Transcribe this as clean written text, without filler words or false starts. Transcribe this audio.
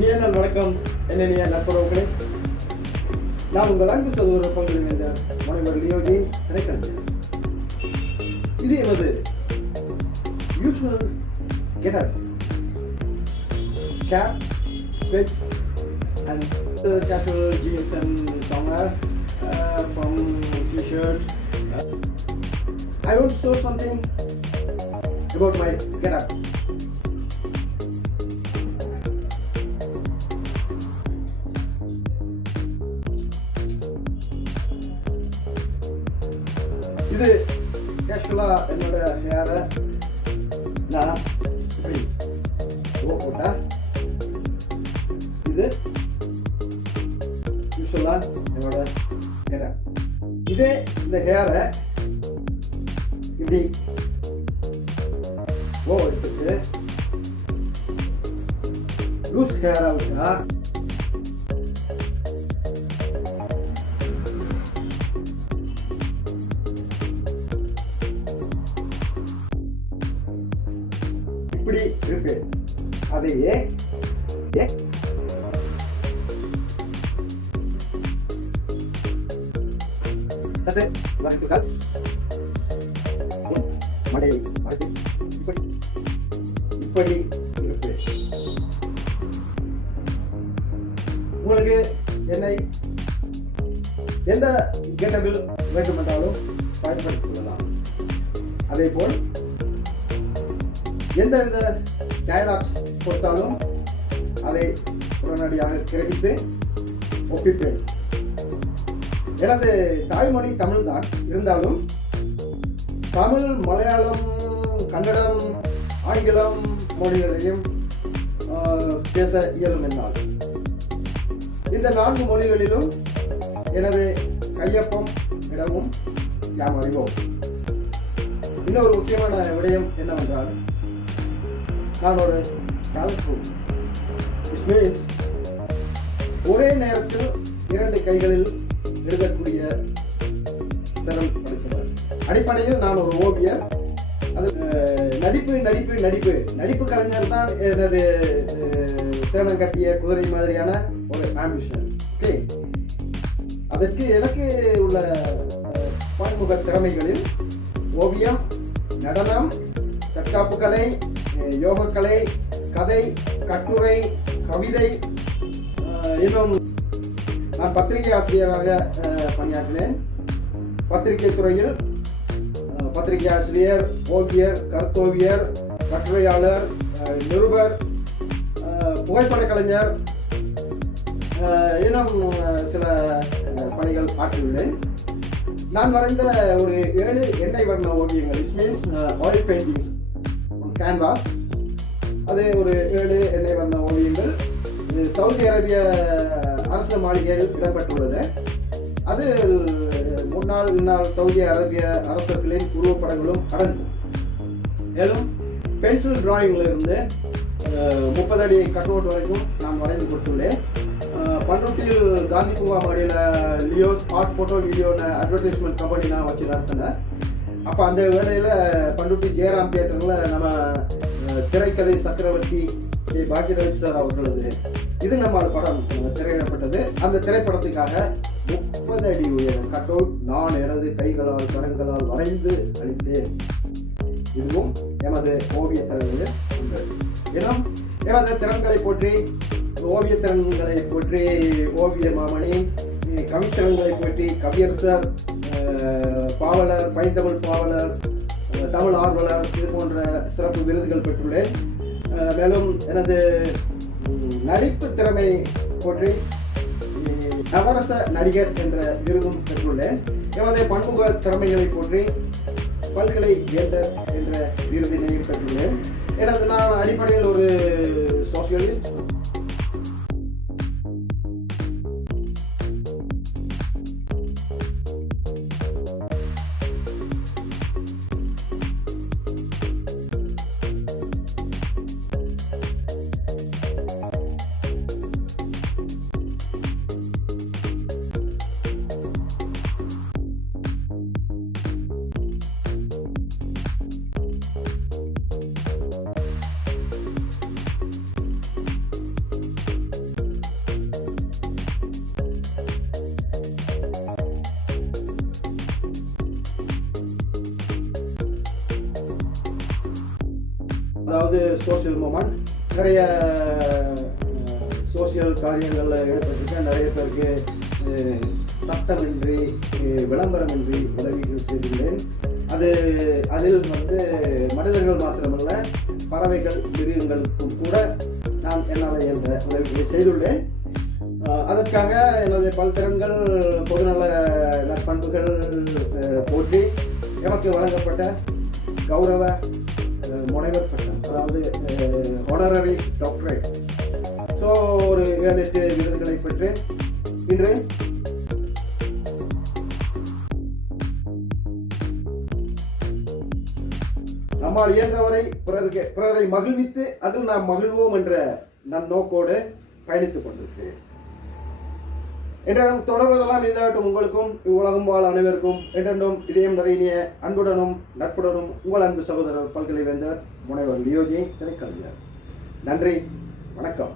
இனியனால் வணக்கம் என்னென்ன நட்புறவுகளே. நான் உங்கள் அன்பு சகோதரர் பங்குகின்ற முனைவர் லியோஜி திரைக்கலைஞர். இது எனது usual getup, cap, specs and casual jeans and somewhere from t-shirt. I want to show something about my getup. இது கேஷுவலா என்னோட ஹேரை நான் இப்படி போட்டா இது யூஸ்வலா என்னோட ஹேரை. இதே இந்த ஹேரை இப்படி எடுத்துட்டு லூஸ் ஹேரா விட்டா இப்படி இருக்கு. அதையே சட்டை வரைத்துக்கால் மடை மறைத்து இப்படி இப்படி இருக்கு. உங்களுக்கு என்னை எந்த கெட்டபிள் வேண்டுமென்றாலும் பயன்படுத்திக் கொள்ளலாம். அதே போல் எந்தவித டயலாக்ஸ் கொடுத்தாலும் அதை உடனடியாக கிரகித்து ஒப்பிப்பேன். எனது தாய்மொழி தமிழ் தான், இருந்தாலும் தமிழ், மலையாளம், கன்னடம், ஆங்கிலம் மொழிகளையும் பேச இயலும் என்னால். இந்த 4 மொழிகளிலும் எனது கையொப்பம் இடமும் நாம் அறிவோம். இன்னொரு முக்கியமான விடயம் என்னவென்றால், நான் ஒரு கலர்ஃபுல். இட் மீன்ஸ் ஒரே நேரத்தில் 2 கைகளில் எழுதக்கூடிய திறன் படைத்தவர். அடிப்படையில் நான் ஒரு ஓவியர். அது நடிப்பு கலைஞர் தான் எனது சேனம் கட்டிய குதிரை மாதிரியான ஒரு ஆம்பிஷன். ஓகே, அதற்கு எனக்கு உள்ள பன்முக திறமைகளில் ஓவியம், நடனம், தற்காப்பு கலை, யோகக்கலை, கதை, கட்டுரை, கவிதை, இன்னும் நான் பத்திரிகை ஆசிரியராக பணியாற்றினேன். பத்திரிகை துறையில் பத்திரிகை ஆசிரியர், ஓவியர், கருத்தோவியர், கட்டுரையாளர், நிருபர், புகைப்பட கலைஞர், இன்னும் சில பணிகள் ஆற்றியுள்ளேன். நான் வரைந்த ஒரு 7 எண்ணெய் வர்ண ஓவியங்கள், it means oil paintings canvas, அது ஒரு 7 எண்ணெய் வர்ண ஓவியங்கள் சவுதி அரேபிய அரசு மாளிகையில் இடம்பெற்றுள்ளது. அது முன்னாள் சவுதி அரேபிய அரசர்களின் உருவப்படங்களும் அடங்கும். மேலும் பென்சில் டிராயிங்ல இருந்து 30 அடி கட்அவுட் வரைக்கும் நான் வரைந்து கொடுத்துள்ளேன். பண்ருட்டியில் காந்தி பூங்கா மாடியில் லியோஸ் ஆர்ட் ஃபோட்டோ வீடியோன்னு அட்வர்டைஸ்மெண்ட் கம்பெனி நான் வச்சு நடத்தினேன். அப்போ அந்த வேளையில் பண்ருட்டி ஜெயராம் தியேட்டரில் நம்ம திரைக்கதை சக்கரவர்த்தி பாக்கியராஜ் சார் அவர்களது இது நம்ம படம் திரையிடப்பட்டது. அந்த திரைப்படத்துக்காக 30 அடி உயரம் கட்அவுட் நான் எனது கைகளால் கரங்களால் வரைந்து அளித்தேன். இதுவும் எமது ஓவிய திறன்களில் உண்டு. ஏன்னா எனது திறன்களை போற்றி, ஓவிய திறன்களை போற்றி ஓவிய மாமணி, கவித்திறன்களை போற்றி கவியரசர், பாவலர், பைந்தமிழ் பாவலர், தமிழ் ஆர்வலர், இது போன்ற சிறப்பு விருதுகள் பெற்றுள்ளேன். மேலும் எனது நடிப்பு திறமை போற்றி நவரச நடிகர் என்ற விருதும் பெற்றுள்ளேன். எனது பன்முக திறமைகளை போற்றி பல்கலை வேந்தர் என்ற விருதினையும் பெற்றுள்ளேன். நான் அடிப்படையில் ஒரு சோசியலிஸ்ட். அதாவது சோசியல் மூமெண்ட், நிறைய சோசியல் காரியங்களில் ஈடுபட்டிருக்கேன். நிறைய பேருக்கு சட்டமின்றி விளம்பரமின்றி உதவிகள் செய்துள்ளேன். அதில் மனிதர்கள் மாத்திரமல்ல, பறவைகள் மிருகங்களுக்கும் கூட நான் என்னால் என்ற உதவிகளை செய்துள்ளேன். அதற்காக எனது பல்திறன்கள் பொதுநல நற்பண்புகள் போற்றி எனக்கு வழங்கப்பட்ட கௌரவ முனைவர் பட்டம், அதாவது ஹானரரி டாக்டரேட். ஸோ ஒரு 7-8 விருதுகளை பெற்று இன்று நம்மால் இயன்றவரை பிறரை மகிழ்வித்து அதில் நாம் மகிழ்வோம் என்ற நன்னோக்கோடு பயணித்துக் கொண்டிருக்கிறேன். என்றும் தொடர்வதெல்லாம் இதாகட்டும். உங்களுக்கும் இவ்வுலகம் வாழ் அனைவருக்கும் என்றென்றும் இதயம் நிறைய அன்புடனும் நட்புடனும் உங்கள் அன்பு சகோதரர் பல்கலைவேந்தர் முனைவர் லியோஜி திரைக்கலைஞர். நன்றி, வணக்கம்.